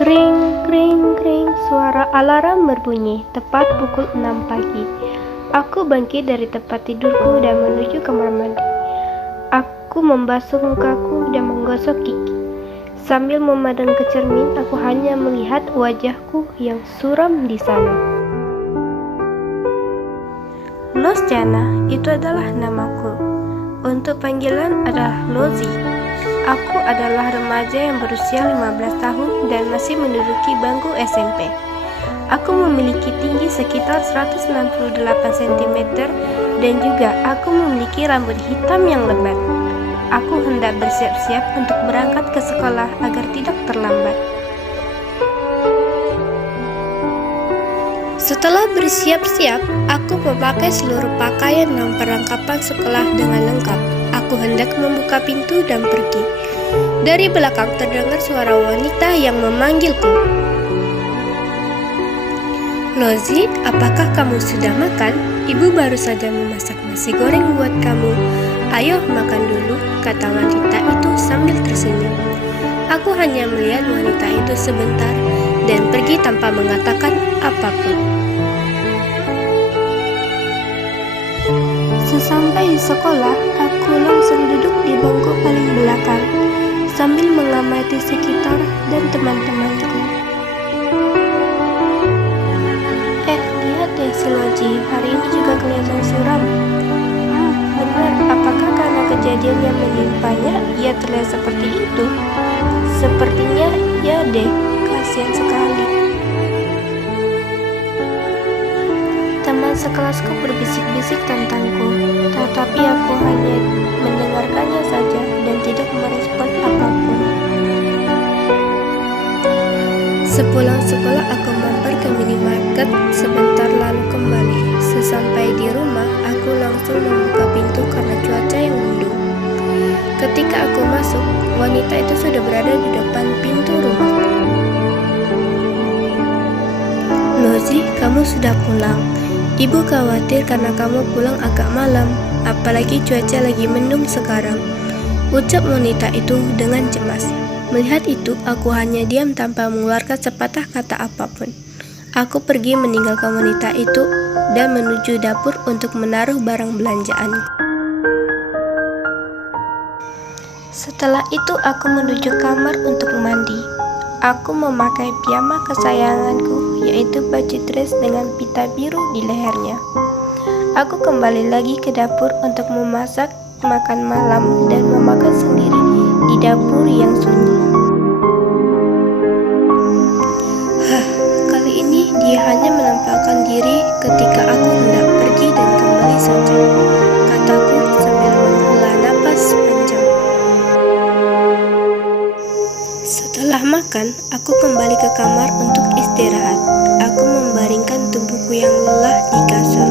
Kring, kring, kring, suara alarm berbunyi tepat pukul 6 pagi. Aku bangkit dari tempat tidurku dan menuju kamar mandi. Aku membasuh mukaku dan menggosok gigi. Sambil memandang ke cermin, aku hanya melihat wajahku yang suram di sana. Losjana, itu adalah namaku. Untuk panggilan adalah Lozi. Aku adalah remaja yang berusia 15 tahun dan masih menduduki bangku SMP. Aku memiliki tinggi sekitar 168 cm dan juga aku memiliki rambut hitam yang lebat. Aku hendak bersiap-siap untuk berangkat ke sekolah agar tidak terlambat. Setelah bersiap-siap, aku memakai seluruh pakaian dan perlengkapan sekolah dengan lengkap. Aku hendak membuka pintu dan pergi. Dari belakang terdengar suara wanita yang memanggilku. Lozi, apakah kamu sudah makan? Ibu baru saja memasak nasi goreng buat kamu. Ayo makan dulu, kata wanita itu sambil tersenyum. Aku hanya melihat wanita itu sebentar dan pergi tanpa mengatakan apapun. Sesampai di sekolah, aku langsung duduk di bangku paling belakang sambil mengamati sekitar dan teman-temanku. Lihat deh si Loji, hari ini juga kelihatan suram. Benar, apakah karena kejadian yang menimpanya ia terlihat seperti itu? Sepertinya ya deh, kasihan sekali. Teman sekelasku berbisik-bisik tentangku, tetapi aku hanya mendengarkannya saja dan tidak merespon apapun. Sepulang sekolah aku mampir ke minimarket sebentar lalu kembali. Sesampai di rumah, aku langsung membuka pintu karena cuaca yang mendung. Ketika aku masuk, wanita itu sudah berada di depan pintu rumah. Lozi, kamu sudah pulang. Ibu khawatir karena kamu pulang agak malam, apalagi cuaca lagi mendung sekarang, ucap wanita itu dengan cemas. Melihat itu, aku hanya diam tanpa mengeluarkan sepatah kata apapun. Aku pergi meninggalkan wanita itu dan menuju dapur untuk menaruh barang belanjaan. Setelah itu, aku menuju kamar untuk mandi. Aku memakai piyama kesayanganku, yaitu baju dress dengan pita biru di lehernya. Aku kembali lagi ke dapur untuk memasak makan malam dan memakan sendiri di dapur yang sunyi. Kali ini dia hanya menampakkan diri ketika aku hendak pergi dan kembali saja, kataku sambil menghela napas panjang. Setelah makan, aku kembali ke kamar untuk istirahat. Aku membaringkan tubuhku yang lelah di kasur,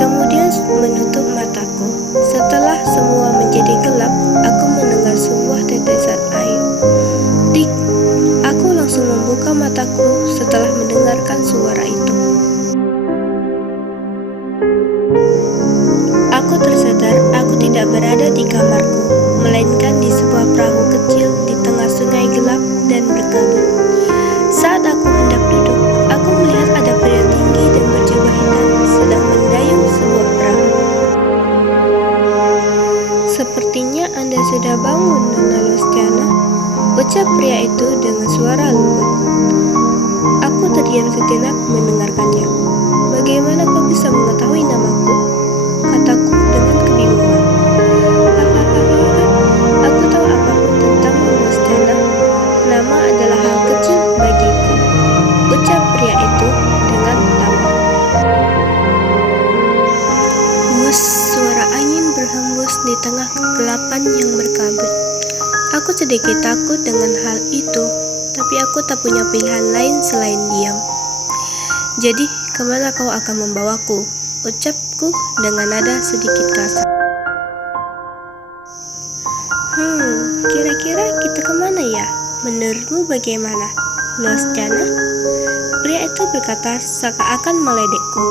kemudian menutup mataku. Setelah semua menjadi gelap, aku mendengar sebuah tetesan air. Dik, aku langsung membuka mataku setelah mendengarkan suara itu. Aku tersadar aku tidak berada di kamarku, melainkan di sebuah perahu kecil di tengah sungai gelap dan berkabut. Saat aku hendak duduk, aku melihat ada pria tinggi dan berjubah hitam sedang mendayung sebuah perahu. Sepertinya Anda sudah bangun, Nona Losjana, ucap pria itu dengan suara lembut. Aku terdiam sejenak mendengarkannya. Bagaimana kau bisa mengetahui namaku? Kataku dengan kebingungan. Aku tahu apapun tentangmu, Losjana. Nama adalah hal kecil bagiku, ucap pria itu dengan tamak. Hus, suara angin berhembus di tengah kegelapan yang berkabut. Aku sedikit takut dengan hal itu, tapi aku tak punya pilihan lain selain diam. Jadi, kemana kau akan membawaku? Ucapku dengan nada sedikit kasar. Kira-kira kita kemana ya? Menurutmu bagaimana, Losjana? Pria itu berkata seakan-akan meledekku.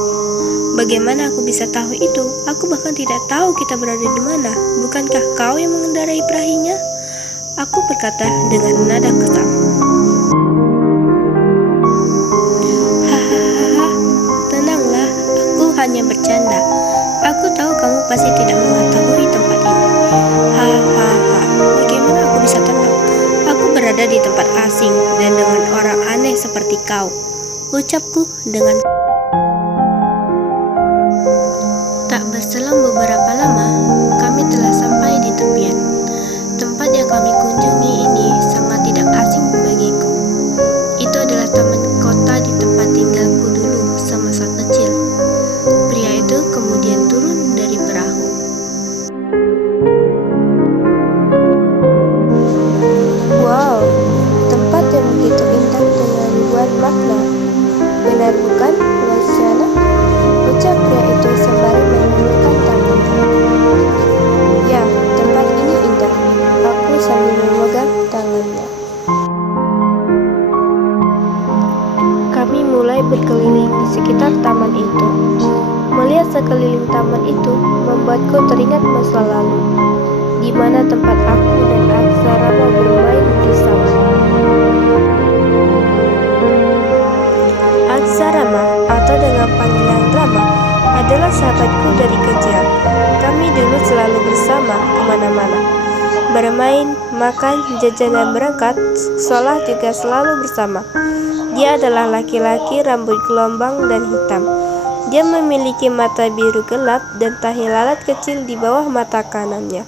Bagaimana aku bisa tahu itu? Aku bahkan tidak tahu kita berada di mana. Bukankah kau yang mengendarai perahinya? Aku berkata dengan nada kesal. hanya bercanda. Aku tahu kamu pasti tidak mengetahui tempat ini. Hahaha, bagaimana aku bisa tenang? Aku berada di tempat asing dan dengan orang aneh seperti kau, ucapku dengan. Tak berselang beberapa lama, kami telah sampai di tepian. Tempat yang kami kunjungi ini sangat tidak asing bagiku. Itu adalah taman kota di tempat tinggalku dulu semasa kecil. Pria itu kemudian turun dari perahu. Wow, tempat yang begitu indah dengan ribuan makna. Benar bukan, Luciana? Ucap pria itu sembari menundukkan tangannya. Ya, tempat ini indah. Aku sambil memegang tangannya. Kami mulai berkeliling di sekitar taman itu. Melihat sekeliling taman itu membuatku teringat masa lalu, di mana tempat aku dan Aksarama bermain bersama. Aksarama, atau dengan panggilan Rama, adalah sahabatku dari kecil. Kami dulu selalu bersama kemana-mana. Bermain, makan, jajan dan berangkat sekolah juga selalu bersama. Dia adalah laki-laki rambut gelombang dan hitam. Dia memiliki mata biru gelap dan tahi lalat kecil di bawah mata kanannya.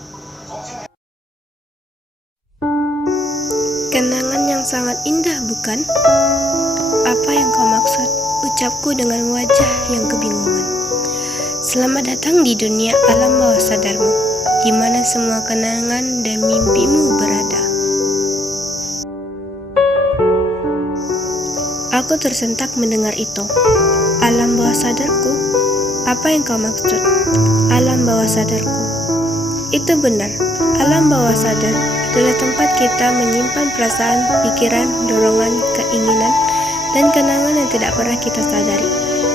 Kenangan yang sangat indah, bukan? Apa yang kau maksud? Ucapku dengan wajah yang kebingungan. Selamat datang di dunia alam bawah sadarmu, di mana semua kenangan dan mimpimu berada. Aku tersentak mendengar itu. Alam bawah sadarku? Apa yang kau maksud? Alam bawah sadarku. Itu benar. Alam bawah sadar adalah tempat kita menyimpan perasaan, pikiran, dorongan, keinginan, dan kenangan yang tidak pernah kita sadari.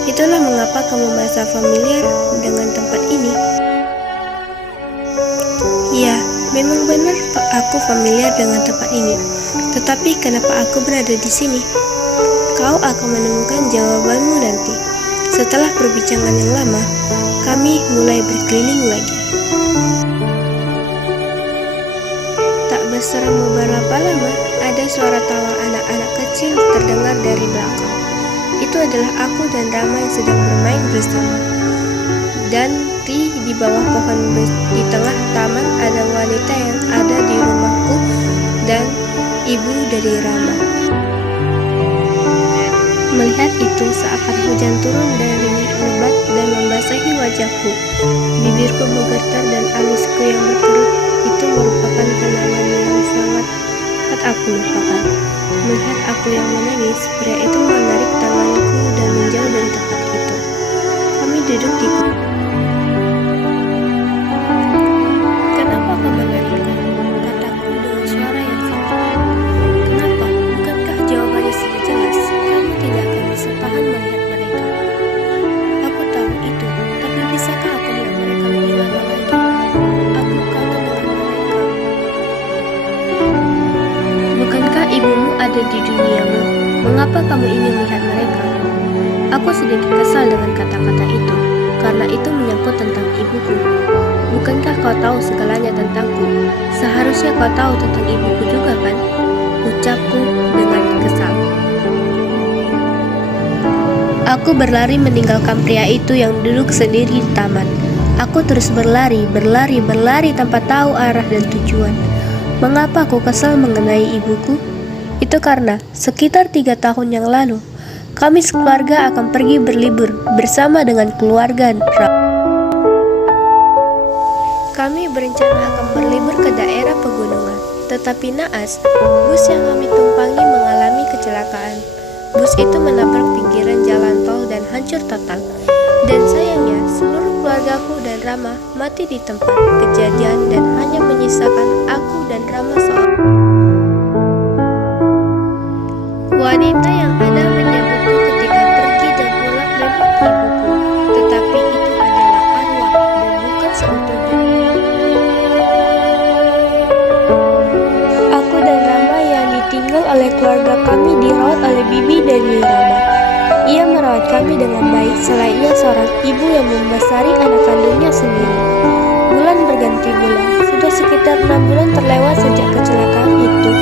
Itulah mengapa kamu merasa familiar dengan tempat ini. Ya, memang benar aku familiar dengan tempat ini. Tetapi kenapa aku berada di sini? Kau akan menemukan jawabanmu nanti. Setelah perbincangan yang lama, kami mulai berkeliling lagi. Tak berselang beberapa lama, ada suara tawa anak-anak kecil terdengar dari belakang. Itu adalah aku dan Rama yang sedang bermain bersama. Dan di bawah pohon di tengah taman ada wanita yang ada di rumahku dan ibu dari Rama. Melihat itu, seakan hujan turun dari lebat dan membasahi wajahku. Bibirku bergetar dan alisku yang berkerut. Itu merupakan kenangan yang sangat aku lupakan. Melihat aku yang menangis, pria itu menarik tanganku dan menjauh dari tempat itu. Kami duduk di Kenapa kau menarikku? Kataku dengan suara yang sangat. Kenapa? Bukankah jawabannya sudah jelas? Kamu tidak akan bisa tahan melihat mereka. Aku tahu itu, tapi bisakah aku melihat mereka lebih lama lagi? Aku kangen dengan mereka. Bukankah ibumu ada di duniamu? Mengapa kamu ingin melihat mereka? Aku sedikit kesal dengan kata-kata itu, karena itu menyangkut tentang ibuku. Bukankah kau tahu segalanya tentangku? Seharusnya kau tahu tentang ibuku juga, kan? Ucapku dengan kesal. Aku berlari meninggalkan pria itu yang duduk sendiri di taman. Aku terus berlari tanpa tahu arah dan tujuan. Mengapa aku kesal mengenai ibuku? Itu karena sekitar 3 tahun yang lalu, kami sekeluarga akan pergi berlibur bersama dengan keluarga. Kami berencana akan berlibur ke daerah pegunungan. Tetapi naas, bus yang kami tumpangi mengalami kecelakaan. Bus itu menabrak pinggiran jalan tol dan hancur total. Dan sayangnya, seluruh keluargaku dan Rama mati di tempat kejadian dan hanya menyisakan aku dan Rama seorang. Wanita yang ada menyambutku ketika pergi dan pulang memang ibuku, tetapi itu adalah arwah dan bukan seutuhnya. Aku dan Rama yang ditinggal oleh keluarga kami dirawat oleh bibi dan Rama. Ia merawat kami dengan baik selainnya seorang ibu yang membesari anak kandungnya sendiri. Bulan berganti bulan, sudah sekitar 6 bulan terlewat sejak kecelakaan itu.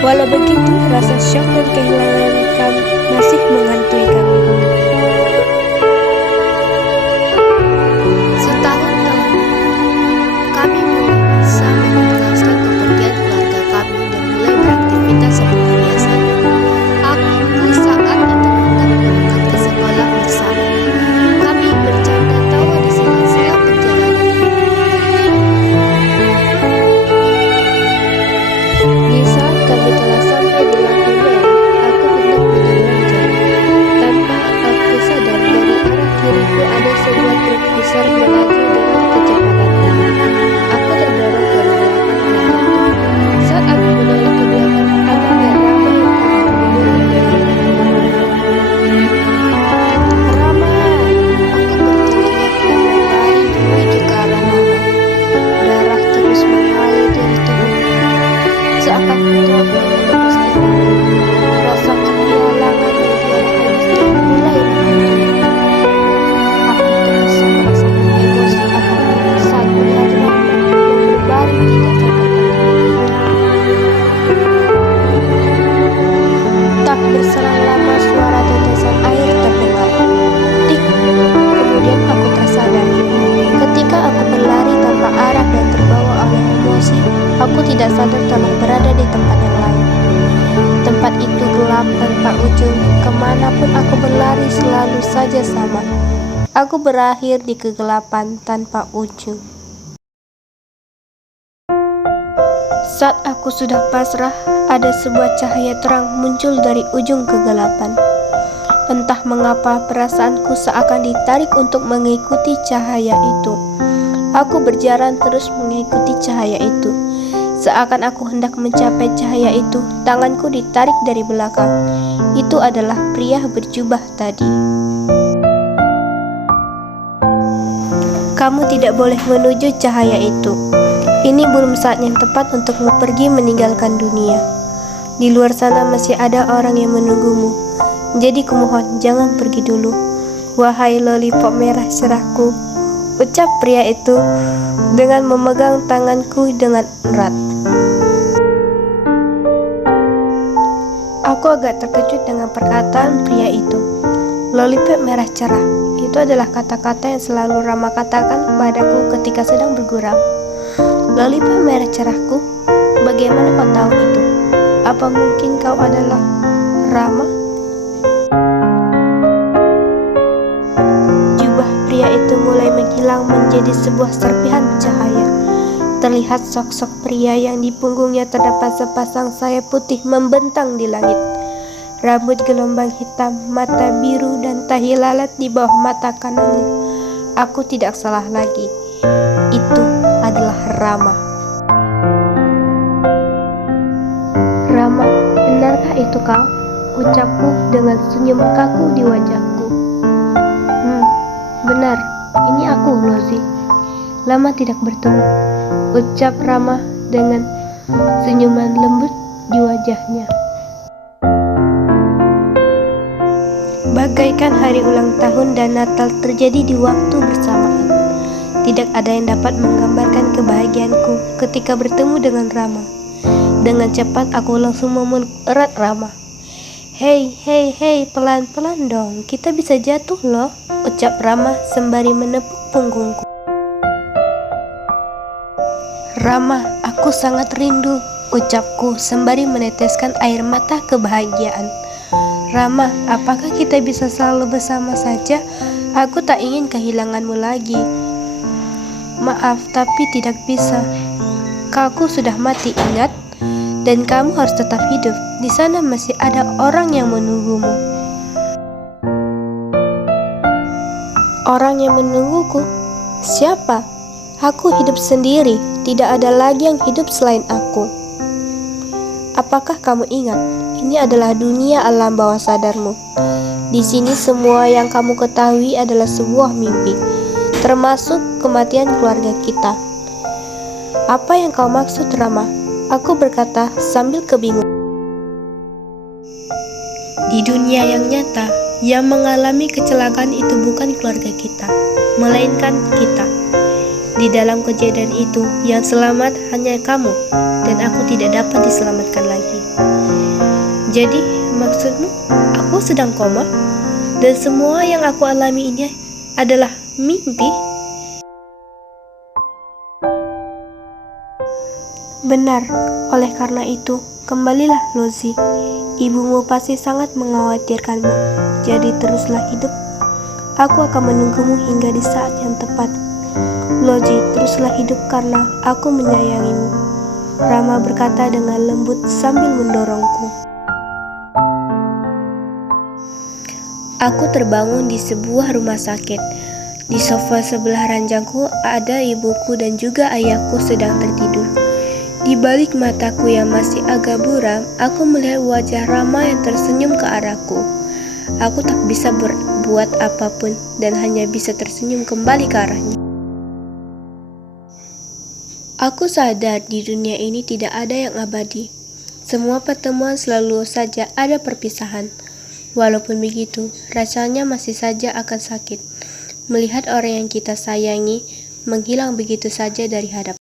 Walau begitu, rasa syok dan kehilangan kami masih menghantui kami. Setahun telah kami mulai bisa mengikhlaskan kepergian keluarga kami dan mulai beraktivitas seperti biasanya. Aku saat dan teman-teman berangkat ke sekolah bersama. Kami bercanda tawa di sela-sela perjalanan ini. Di saat kami telah sampai di lampu merah, aku hendak menyeberang jalan. Tanpa aku sadar, dari arah kiriku ada sebuah truk besar melaju dengan kecepatan tinggi. Aku terdorong ke belakang dan jatuh. Saat aku menoleh ke belakang, aku melihat Rama yang tengah berguling dengan Rama! Aku berteriak dan berlari menuju ke arah Rama. Darah terus mengalir dari tubuhku. Seakan tubuhku melepaskan diri. Rasa kehilangan yang dirasakan itu mulai menghantui. Aku terasa merasakan emosi apapun saat melihat Rama yang berbaring di dasar makam itu. Tak berselang lama suara tetesan air terdengar. Tik! Kemudian aku tersadar. Ketika aku berlari tanpa arah dan terbawa oleh emosi, aku tidak sadar telah berada di tempat yang lain. Tempat itu gelap tanpa ujung. Kemanapun aku berlari selalu saja sama. Aku berakhir di kegelapan tanpa ujung. Saat aku sudah pasrah, ada sebuah cahaya terang muncul dari ujung kegelapan. Entah mengapa perasaanku seakan ditarik untuk mengikuti cahaya itu. Aku berjalan terus mengikuti cahaya itu. Seakan aku hendak mencapai cahaya itu, tanganku ditarik dari belakang. Itu adalah pria berjubah tadi. Kamu tidak boleh menuju cahaya itu. Ini belum saat yang tepat untukmu pergi meninggalkan dunia. Di luar sana masih ada orang yang menunggumu. Jadi kumohon jangan pergi dulu. Wahai lollipop merah cerahku, ucap pria itu dengan memegang tanganku dengan erat. Aku agak terkejut dengan perkataan pria itu. Lollipop merah cerah, itu adalah kata-kata yang selalu Rama katakan padaku ketika sedang bergurau. Lollipop merah cerahku, bagaimana kau tahu itu? Apa mungkin kau adalah Rama? Jubah pria itu mulai menghilang menjadi sebuah serpihan cahaya. Terlihat sosok pria yang di punggungnya terdapat sepasang sayap putih membentang di langit. Rambut gelombang hitam, mata biru, dan tahi lalat di bawah mata kanannya. Aku tidak salah lagi. Itu adalah Rama. Rama, benarkah itu kau? Ucapku dengan senyum kaku di wajahku. Benar, ini aku, Lozi. Lama tidak bertemu, ucap Rama dengan senyuman lembut di wajahnya. Bagaikan hari ulang tahun dan Natal terjadi di waktu bersamaan. Tidak ada yang dapat menggambarkan kebahagiaanku ketika bertemu dengan Rama. Dengan cepat aku langsung memeluk erat Rama. Hei, pelan-pelan dong, kita bisa jatuh loh, ucap Rama sembari menepuk punggungku. Rama, aku sangat rindu, ucapku sembari meneteskan air mata kebahagiaan. Rama, apakah kita bisa selalu bersama saja? Aku tak ingin kehilanganmu lagi. Maaf, tapi tidak bisa. Kakku sudah mati, ingat? Dan kamu harus tetap hidup. Di sana masih ada orang yang menunggumu. Orang yang menungguku? Siapa? Aku hidup sendiri. Tidak ada lagi yang hidup selain aku. Apakah kamu ingat? Ini adalah dunia alam bawah sadarmu. Di sini semua yang kamu ketahui adalah sebuah mimpi, termasuk kematian keluarga kita. Apa yang kau maksud, Rama? Aku berkata sambil kebingungan. Di dunia yang nyata, Yang mengalami kecelakaan itu bukan keluarga kita, melainkan kita. Di dalam kejadian itu, yang selamat hanya kamu, dan aku tidak dapat diselamatkan lagi. Jadi, maksudmu, aku sedang koma? Dan semua yang aku alami ini adalah mimpi? Benar, oleh karena itu, kembalilah Lozi. Ibumu pasti sangat mengkhawatirkanmu, jadi teruslah hidup. Aku akan menunggumu hingga di saat yang tepat. Lozi, teruslah hidup karena aku menyayangimu. Rama berkata dengan lembut sambil mendorongku. Aku terbangun di sebuah rumah sakit. Di sofa sebelah ranjangku ada ibuku dan juga ayahku sedang tertidur. Di balik mataku yang masih agak buram, aku melihat wajah Rama yang tersenyum ke arahku. Aku tak bisa berbuat apapun dan hanya bisa tersenyum kembali ke arahnya. Aku sadar di dunia ini tidak ada yang abadi. Semua pertemuan selalu saja ada perpisahan. Walaupun begitu, rasanya masih saja akan sakit melihat orang yang kita sayangi menghilang begitu saja dari hadapan.